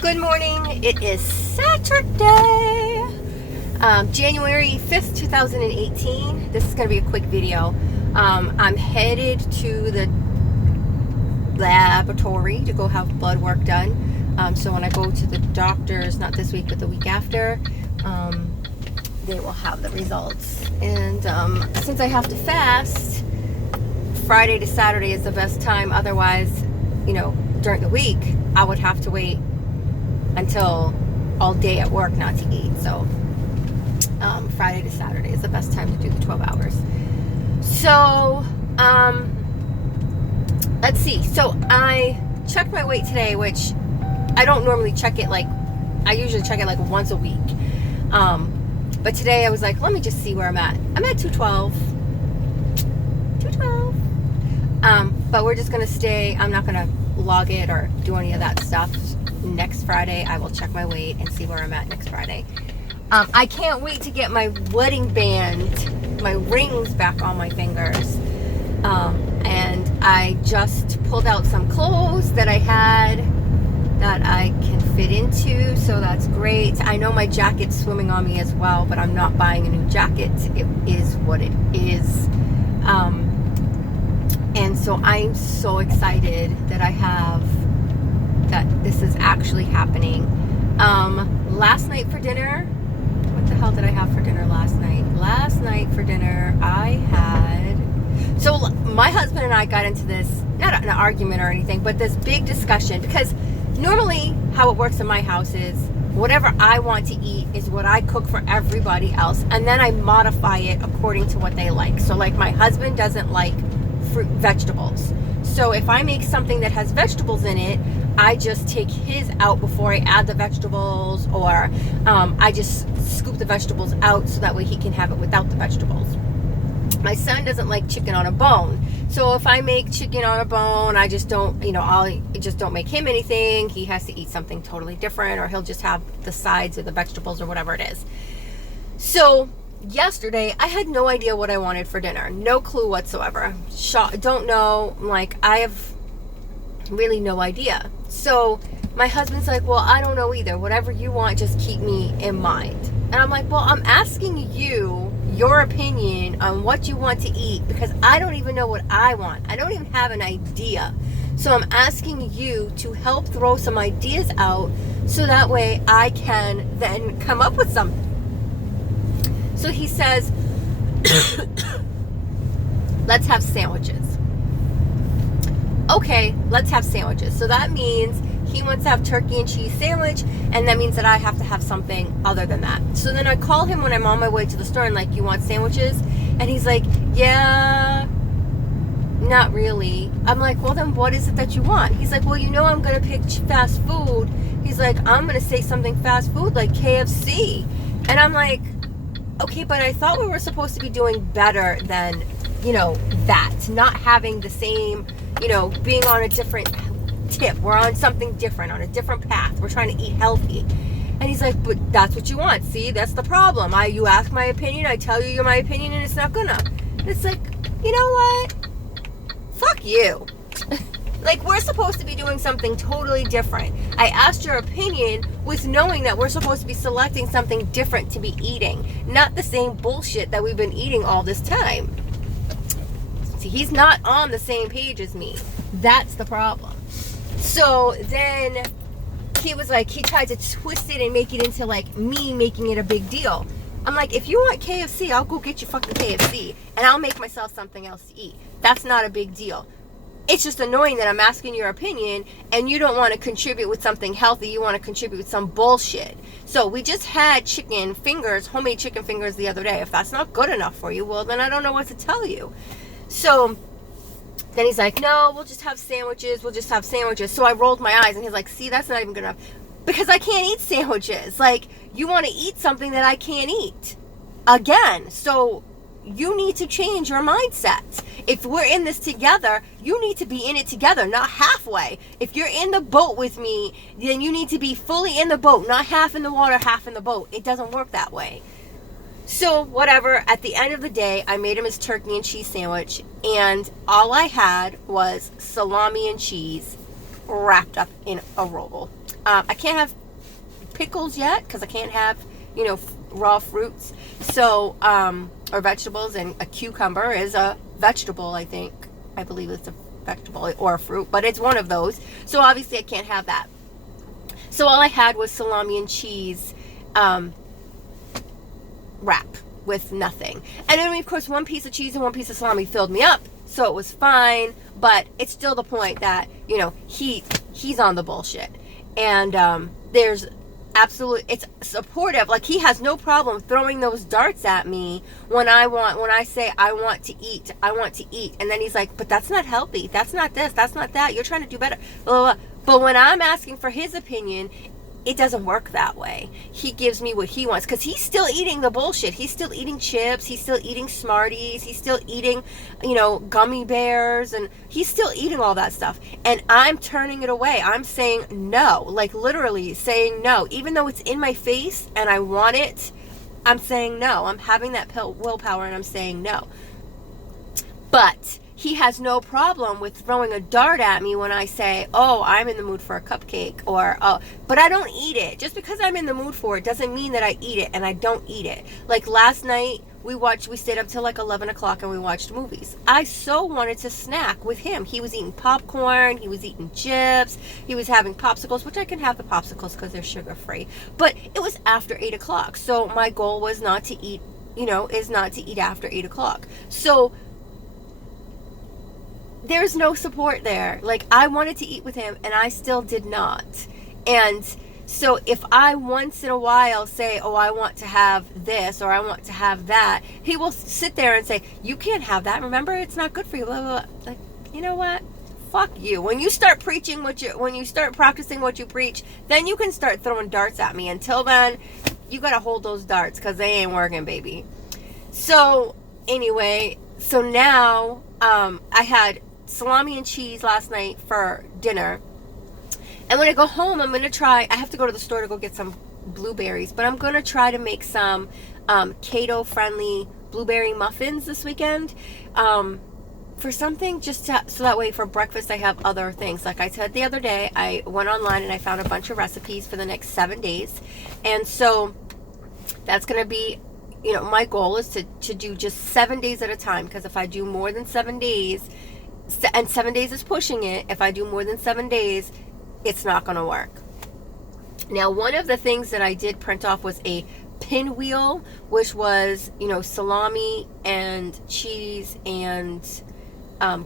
Good morning. It is Saturday, January 5th, 2018. This is going to be a quick video. I'm headed to the laboratory to go have blood work done. So when I go to the doctors, not this week, but the week after, they will have the results. And since I have to fast, Friday to Saturday is the best time. Otherwise, during the week, I would have to wait until all day at work not to eat. So Friday to Saturday is the best time to do the 12 hours. So let's see. So I checked my weight today, which I don't normally check it I usually check it once a week. But today I was like, let me just see where I'm at. I'm at 212. But we're just gonna stay. I'm not gonna log it or do any of that stuff. Next Friday I will check my weight and see where I'm at next Friday. I can't wait to get my wedding band, my rings back on my fingers. And I just pulled out some clothes that I had that I can fit into, so that's great. I know my jacket's swimming on me as well, but I'm not buying a new jacket. It is what it is. And so I'm so excited that this is actually happening. Last night for dinner, what the hell did I have for dinner last night? Last night for dinner, so my husband and I got into this, not an argument or anything, but this big discussion, because normally how it works in my house is whatever I want to eat is what I cook for everybody else, and then I modify it according to what they like. So my husband doesn't like vegetables, so if I make something that has vegetables in it, I just take his out before I add the vegetables, or I just scoop the vegetables out so that way he can have it without the vegetables. My son doesn't like chicken on a bone, so if I make chicken on a bone, I just don't, I just don't make him anything. He has to eat something totally different, or he'll just have the sides or the vegetables or whatever it is. So yesterday I had no idea what I wanted for dinner, no clue whatsoever. Don't know, I have really no idea. So my husband's like, well, I don't know either, whatever you want, just keep me in mind. And I'm like, well, I'm asking you your opinion on what you want to eat, because I don't even know what I want. I don't even have an idea. So I'm asking you to help throw some ideas out, so that way I can then come up with something. So he says, let's have sandwiches. Okay, let's have sandwiches. So that means he wants to have turkey and cheese sandwich, and that means that I have to have something other than that. So then I call him when I'm on my way to the store and you want sandwiches? And he's like, yeah, not really. I'm like, well, then what is it that you want? He's like, well, I'm going to pick fast food. He's like, I'm going to say something fast food like KFC. And I'm like, okay, but I thought we were supposed to be doing better than, that. Not having the same, being on a different tip. We're on something different, on a different path. We're trying to eat healthy. And he's like, but that's what you want. See, that's the problem. You ask my opinion, I tell you my opinion, and it's not gonna. And it's like, you know what? Fuck you. We're supposed to be doing something totally different. I asked your opinion with knowing that we're supposed to be selecting something different to be eating, not the same bullshit that we've been eating all this time. See, he's not on the same page as me. That's the problem. So then he was like, he tried to twist it and make it into me making it a big deal. I'm like, if you want KFC, I'll go get you fucking KFC, and I'll make myself something else to eat. That's not a big deal. It's just annoying that I'm asking your opinion and you don't want to contribute with something healthy. You want to contribute with some bullshit. So we just had chicken fingers, homemade chicken fingers the other day. If that's not good enough for you, well, then I don't know what to tell you. So then he's like, no, we'll just have sandwiches. So I rolled my eyes, and he's like, see, that's not even good enough, because I can't eat sandwiches. You want to eat something that I can't eat again. So you need to change your mindset. If we're in this together, you need to be in it together, not halfway. If you're in the boat with me, then you need to be fully in the boat, not half in the water, half in the boat. It doesn't work that way. So whatever, at the end of the day, I made him his turkey and cheese sandwich, and all I had was salami and cheese wrapped up in a roll. I can't have pickles yet because I can't have, raw fruits. So, or vegetables, and a cucumber is a vegetable, I think. I believe it's a vegetable or a fruit, but it's one of those. So obviously I can't have that. So all I had was salami and cheese wrap with nothing. And then, of course, one piece of cheese and one piece of salami filled me up, so it was fine. But it's still the point that, he's on the bullshit. And there's absolutely, it's supportive. Like, he has no problem throwing those darts at me when I say I want to eat. And then he's like, but that's not healthy. That's not this. That's not that. You're trying to do better. Blah, blah, blah. But when I'm asking for his opinion, it doesn't work that way. He gives me what he wants, because he's still eating the bullshit. He's still eating chips. He's still eating Smarties. He's still eating, gummy bears, and he's still eating all that stuff. And I'm turning it away. I'm saying no, like literally saying no, even though it's in my face and I want it. I'm saying no. I'm having that willpower, and I'm saying no. But he has no problem with throwing a dart at me when I say, oh, I'm in the mood for a cupcake, or, oh, but I don't eat it. Just because I'm in the mood for it doesn't mean that I eat it, and I don't eat it. Like last night, we stayed up till like 11 o'clock and we watched movies. I so wanted to snack with him. He was eating popcorn, he was eating chips, he was having popsicles, which I can have the popsicles because they're sugar-free. But it was after 8 o'clock, so my goal was not to eat, is not to eat after 8 o'clock. So there's no support there. Like, I wanted to eat with him and I still did not. And so if I once in a while say, oh, I want to have this or I want to have that, he will sit there and say, you can't have that. Remember, it's not good for you. Blah, blah, blah. Like, you know what? Fuck you. When you start preaching when you start practicing what you preach, then you can start throwing darts at me. Until then, you got to hold those darts because they ain't working, baby. So anyway, so now I had salami and cheese last night for dinner, and when I go home, I'm gonna try. I have to go to the store to go get some blueberries, but I'm gonna try to make some keto friendly blueberry muffins this weekend, for something so that way for breakfast I have other things. Like I said the other day, I went online and I found a bunch of recipes for the next 7 days, and so that's gonna be, my goal is to do just 7 days at a time, because if I do more than 7 days, and 7 days is pushing it, if I do more than 7 days, it's not going to work. Now, one of the things that I did print off was a pinwheel, which was, salami and cheese and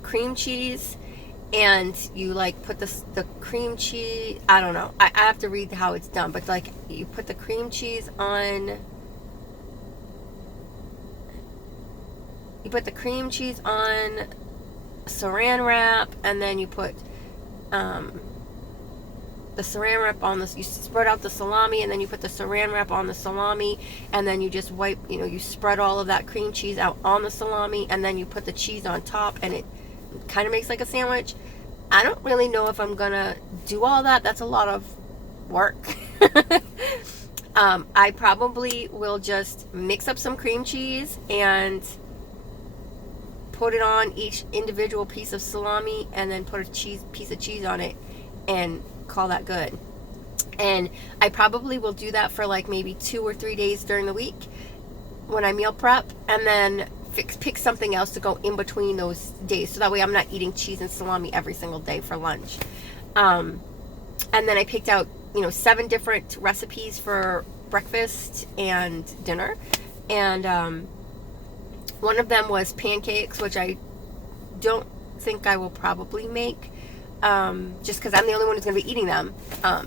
cream cheese. And you like put the cream cheese, I don't know, I have to read how it's done, but like you put the cream cheese on, saran wrap, and then you put the saran wrap on this. You spread out the salami, and then you put the saran wrap on the salami, and then you just wipe. You spread all of that cream cheese out on the salami, and then you put the cheese on top, and it kind of makes like a sandwich. I don't really know if I'm gonna do all that. That's a lot of work. I probably will just mix up some cream cheese and put it on each individual piece of salami, and then put a piece of cheese on it and call that good. And I probably will do that for like maybe 2 or 3 days during the week when I meal prep, and then pick something else to go in between those days, so that way I'm not eating cheese and salami every single day for lunch. And then I picked out 7 different recipes for breakfast and dinner, and one of them was pancakes, which I don't think I will probably make, just because I'm the only one who's going to be eating them.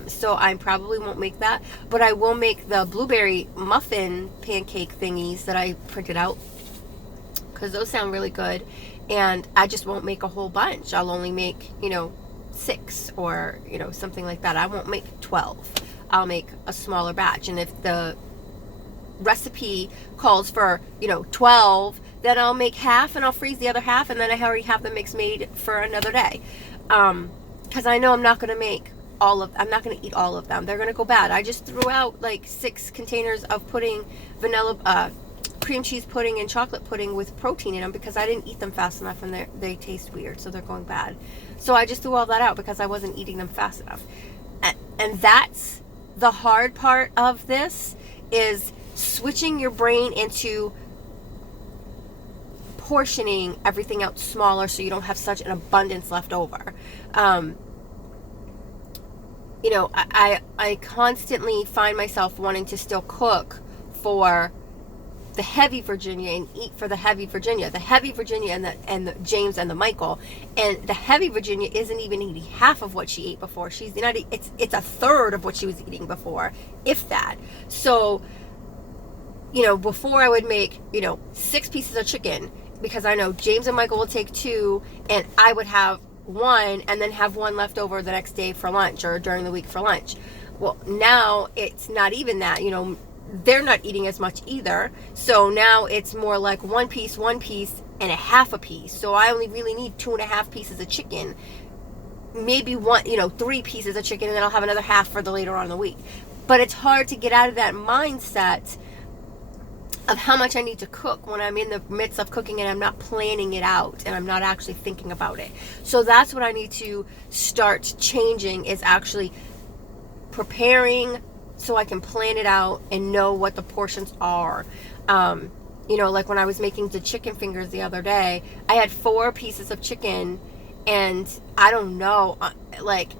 So I probably won't make that. But I will make the blueberry muffin pancake thingies that I printed out, because those sound really good. And I just won't make a whole bunch. I'll only make, 6 or, something like that. I won't make 12. I'll make a smaller batch. And if the recipe calls for 12, then I'll make half and I'll freeze the other half, and then I already have the mix made for another day, because I know I'm not going to eat all of them. They're going to go bad. I just threw out like 6 containers of pudding, vanilla cream cheese pudding and chocolate pudding with protein in them, because I didn't eat them fast enough, and they taste weird, so they're going bad. So I just threw all that out because I wasn't eating them fast enough. And that's the hard part of this, is switching your brain into portioning everything out smaller so you don't have such an abundance left over. You know, I constantly find myself wanting to still cook for the heavy Virginia and eat for the heavy Virginia and the James and the Michael, and the heavy Virginia isn't even eating half of what she ate before. She's not. It's a third of what she was eating before, if that. So, you know, before I would make, you know, 6 pieces of chicken, because I know James and Michael will take 2, and I would have 1 and then have 1 left over the next day for lunch or during the week for lunch. Well, now it's not even that, you know, they're not eating as much either. So now it's more like 1 piece, and a half a piece. So I only really need 2.5 pieces of chicken, maybe 3 pieces of chicken, and then I'll have another half for the later on in the week. But it's hard to get out of that mindset of how much I need to cook when I'm in the midst of cooking and I'm not planning it out and I'm not actually thinking about it. So that's what I need to start changing, is actually preparing so I can plan it out and know what the portions are. You know, like when I was making the chicken fingers the other day, I had 4 pieces of chicken, and I don't know, like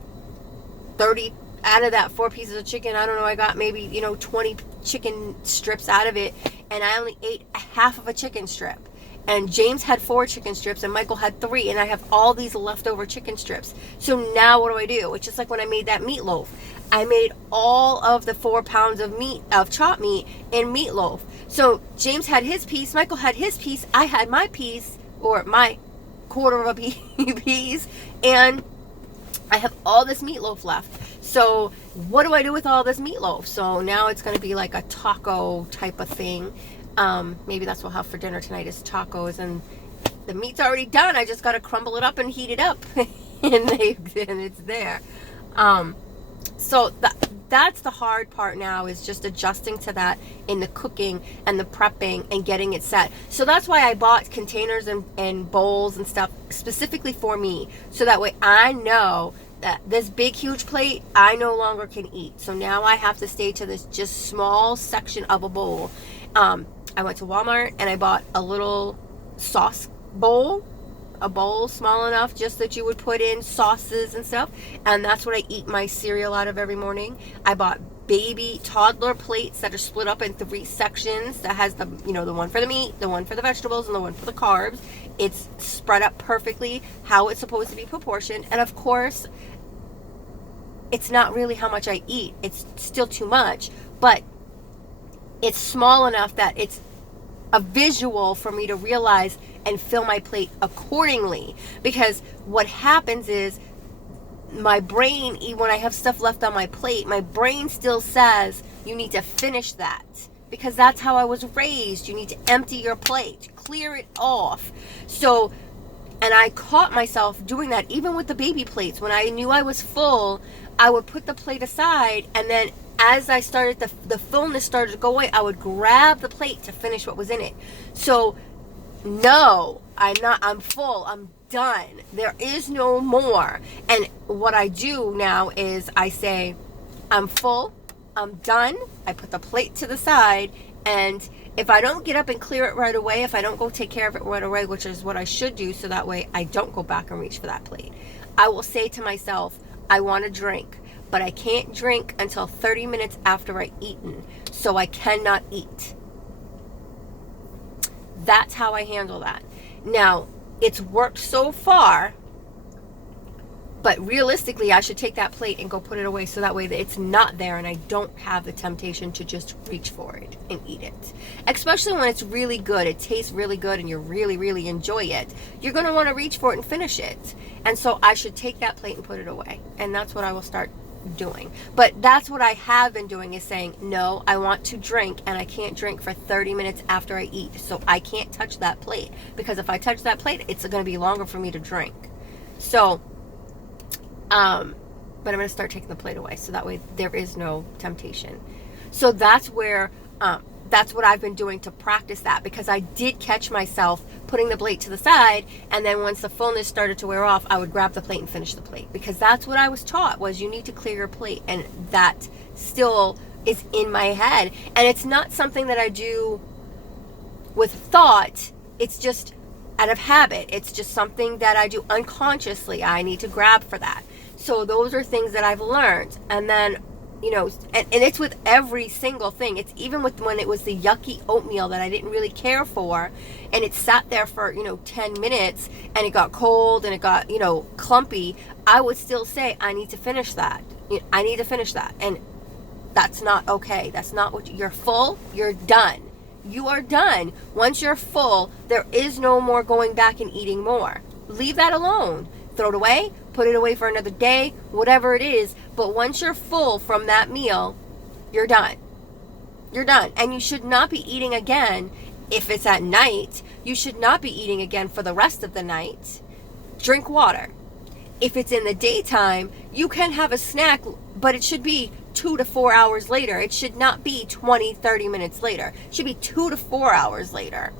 30 out of that 4 pieces of chicken, I don't know, I got maybe, 20 chicken strips out of it, and I only ate a half of a chicken strip. And James had 4 chicken strips, and Michael had 3, and I have all these leftover chicken strips. So now what do? It's just like when I made that meatloaf. I made all of the 4 pounds of chopped meat in meatloaf. So James had his piece, Michael had his piece, I had my piece, or my quarter of a piece, and I have all this meatloaf left. So what do I do with all this meatloaf? So now it's going to be like a taco type of thing. Maybe that's what we'll have for dinner tonight, is tacos, and the meat's already done. I just got to crumble it up and heat it up and it's there. So that's the hard part now, is just adjusting to that in the cooking and the prepping and getting it set. So that's why I bought containers and bowls and stuff specifically for me. So that way I know that this big, huge plate, I no longer can eat. So now I have to stay to this just small section of a bowl. I went to Walmart and I bought a little sauce bowl, a bowl small enough just that you would put in sauces and stuff, and that's what I eat my cereal out of every morning. I bought baby toddler plates that are split up in 3 sections, that has the one for the meat, the one for the vegetables, and the one for the carbs. It's spread up perfectly how it's supposed to be proportioned, and of course it's not really how much I eat, it's still too much, but it's small enough that it's a visual for me to realize and fill my plate accordingly. Because what happens is, my brain, when I have stuff left on my plate, my brain still says you need to finish that, because that's how I was raised. You need to empty your plate, clear it off. So, and I caught myself doing that even with the baby plates. When I knew I was full, I would put the plate aside, and then as I started, the fullness started to go away, I would grab the plate to finish what was in it. So, no, I'm full, I'm done. There is no more. And what I do now is I say, I'm full, I'm done. I put the plate to the side, and if I don't get up and clear it right away, if I don't go take care of it right away, which is what I should do, so that way I don't go back and reach for that plate, I will say to myself, I want a drink, but I can't drink until 30 minutes after I've eaten, so I cannot eat. That's how I handle that. Now, it's worked so far, but realistically, I should take that plate and go put it away, so that way that it's not there and I don't have the temptation to just reach for it and eat it. Especially when it's really good, it tastes really good, and you really, really enjoy it. You're going to want to reach for it and finish it. And so I should take that plate and put it away. And that's what I will start doing. But that's what I have been doing, is saying, no, I want to drink, and I can't drink for 30 minutes after I eat, so I can't touch that plate, because if I touch that plate, it's going to be longer for me to drink. So but I'm going to start taking the plate away, so that way there is no temptation. So that's where that's what I've been doing to practice that, because I did catch myself putting the plate to the side, and then once the fullness started to wear off, I would grab the plate and finish the plate, because that's what I was taught, was you need to clear your plate, and that still is in my head. And it's not something that I do with thought, it's just out of habit. It's just something that I do unconsciously. I need to grab for that. So those are things that I've learned. And then, you know, and it's with every single thing. It's even with when it was the yucky oatmeal that I didn't really care for, and it sat there for, 10 minutes, and it got cold and it got, clumpy. I would still say, I need to finish that. I need to finish that. And that's not okay. That's not what you're full. You're done. You are done. Once you're full, there is no more going back and eating more. Leave that alone. Throw it away, put it away for another day, whatever it is. But once you're full from that meal, you're done. You're done. And you should not be eating again. If it's at night, you should not be eating again for the rest of the night. Drink water. If it's in the daytime, you can have a snack, but it should be 2 to 4 hours later. It should not be 20, 30 minutes later. It should be 2 to 4 hours later.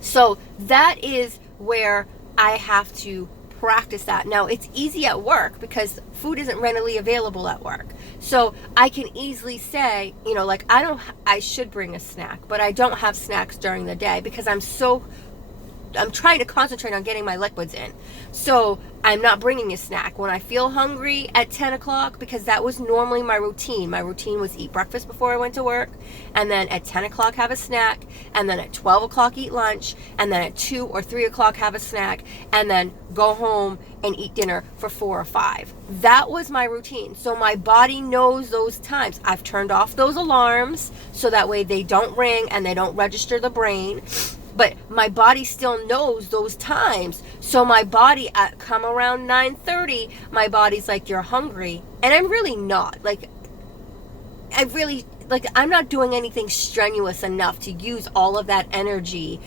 So that is where I have to practice that. Now, it's easy at work because food isn't readily available at work. So I can easily say, I should bring a snack, but I don't have snacks during the day because I'm trying to concentrate on getting my liquids in. So I'm not bringing a snack. When I feel hungry at 10 o'clock, because that was normally my routine. My routine was eat breakfast before I went to work, and then at 10 o'clock have a snack, and then at 12 o'clock eat lunch, and then at 2 or 3 o'clock have a snack, and then go home and eat dinner for 4 or 5. That was my routine. So my body knows those times. I've turned off those alarms so that way they don't ring and they don't register the brain. But my body still knows those times. So my body, come around 9:30, my body's like, you're hungry. And I'm really not. I'm not doing anything strenuous enough to use all of that energy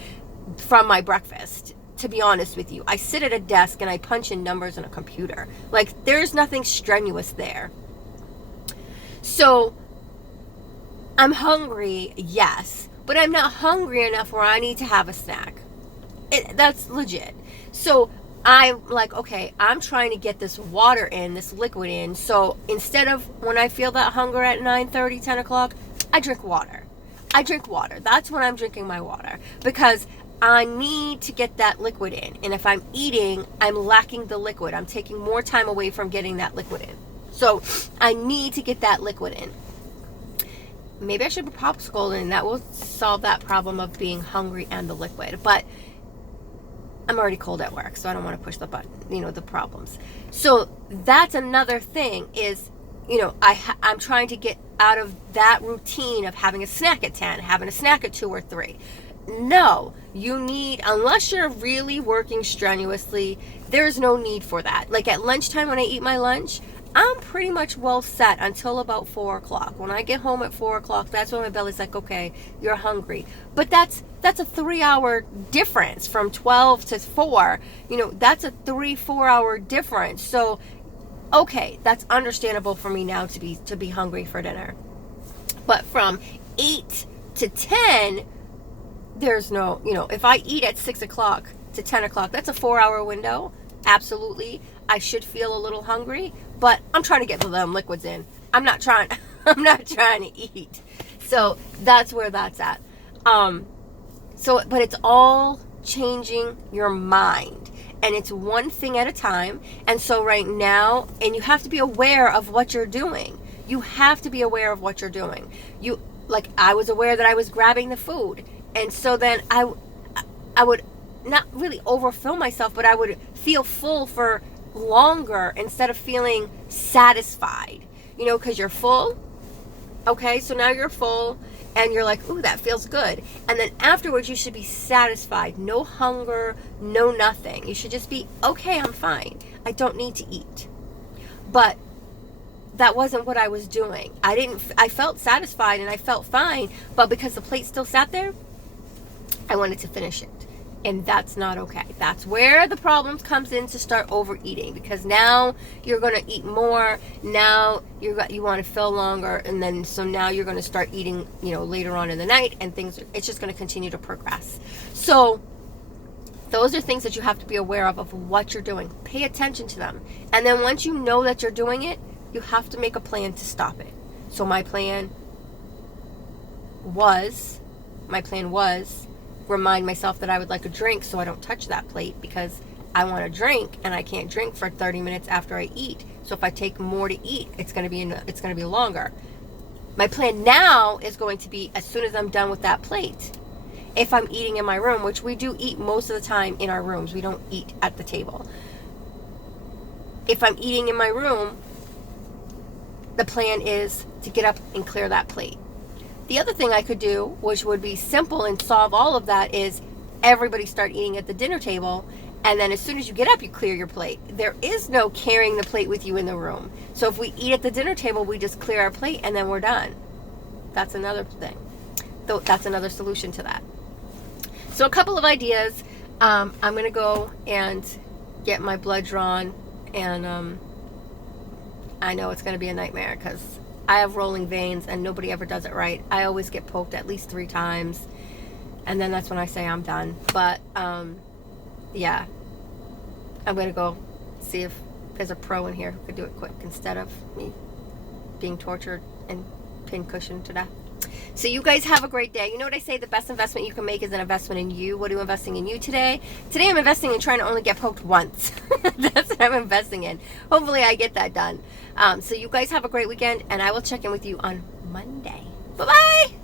from my breakfast, to be honest with you. I sit at a desk and I punch in numbers on a computer. There's nothing strenuous there. So I'm hungry, yes. But I'm not hungry enough where I need to have a snack. That's legit. So I'm like, okay, I'm trying to get this water in, this liquid in. So instead of when I feel that hunger at 9:30, 10 o'clock, I drink water. That's when I'm drinking my water. Because I need to get that liquid in. And if I'm eating, I'm lacking the liquid. I'm taking more time away from getting that liquid in. So I need to get that liquid in. Maybe I should put popsicle in. That will solve that problem of being hungry and the liquid. But I'm already cold at work, so I don't want to push the button, the problems. So that's another thing is, I'm trying to get out of that routine of having a snack at 10, having a snack at 2 or 3. No, unless you're really working strenuously, there's no need for that. Like at lunchtime when I eat my lunch, I'm pretty much well set until about 4 o'clock. When I get home at 4 o'clock, that's when my belly's like, okay, you're hungry. But that's a 3-hour difference from 12 to 4. That's a 3-4 hour difference. So, okay, that's understandable for me now to be hungry for dinner. But from 8 to 10, there's no, if I eat at 6 o'clock to 10 o'clock, that's a 4-hour window. Absolutely. I should feel a little hungry, but I'm trying to get them liquids in. I'm not trying to eat. So that's where that's at. But it's all changing your mind, and it's one thing at a time. And so right now, and you have to be aware of what you're doing. You have to be aware of what you're doing. I was aware that I was grabbing the food. And so then I would not really overfill myself, but I would feel full for longer instead of feeling satisfied, because you're full. Okay, so now you're full and you're like, ooh, that feels good. And then afterwards you should be satisfied. No hunger, no nothing. You should just be, okay, I'm fine. I don't need to eat. But that wasn't what I was doing. I felt satisfied and I felt fine, but because the plate still sat there, I wanted to finish it. And that's not okay. That's where the problems comes in, to start overeating, because now you're going to eat more. Now you want to fill longer, and then so now you're going to start eating, later on in the night, and it's just going to continue to progress. So those are things that you have to be aware of what you're doing. Pay attention to them. And then once you know that you're doing it, you have to make a plan to stop it. So my plan was remind myself that I would like a drink, so I don't touch that plate, because I want a drink and I can't drink for 30 minutes after I eat. So if I take more to eat, it's going to be longer. My plan now is going to be, as soon as I'm done with that plate, if I'm eating in my room, which we do eat most of the time in our rooms, we don't eat at the table. If I'm eating in my room, the plan is to get up and clear that plate. The other thing I could do, which would be simple and solve all of that, is everybody start eating at the dinner table, and then as soon as you get up, you clear your plate. There is no carrying the plate with you in the room. So if we eat at the dinner table, we just clear our plate and then we're done. That's another thing. That's another solution to that. So a couple of ideas. I'm going to go and get my blood drawn, and I know it's going to be a nightmare because I have rolling veins and nobody ever does it right. I always get poked at least 3 times, and then that's when I say I'm done. But yeah, I'm going to go see if there's a pro in here who could do it quick instead of me being tortured and pincushioned to death. So you guys have a great day. You know what I say? The best investment you can make is an investment in you. What are you investing in you today? Today I'm investing in trying to only get poked once. That's what I'm investing in. Hopefully I get that done. So you guys have a great weekend, and I will check in with you on Monday. Bye-bye.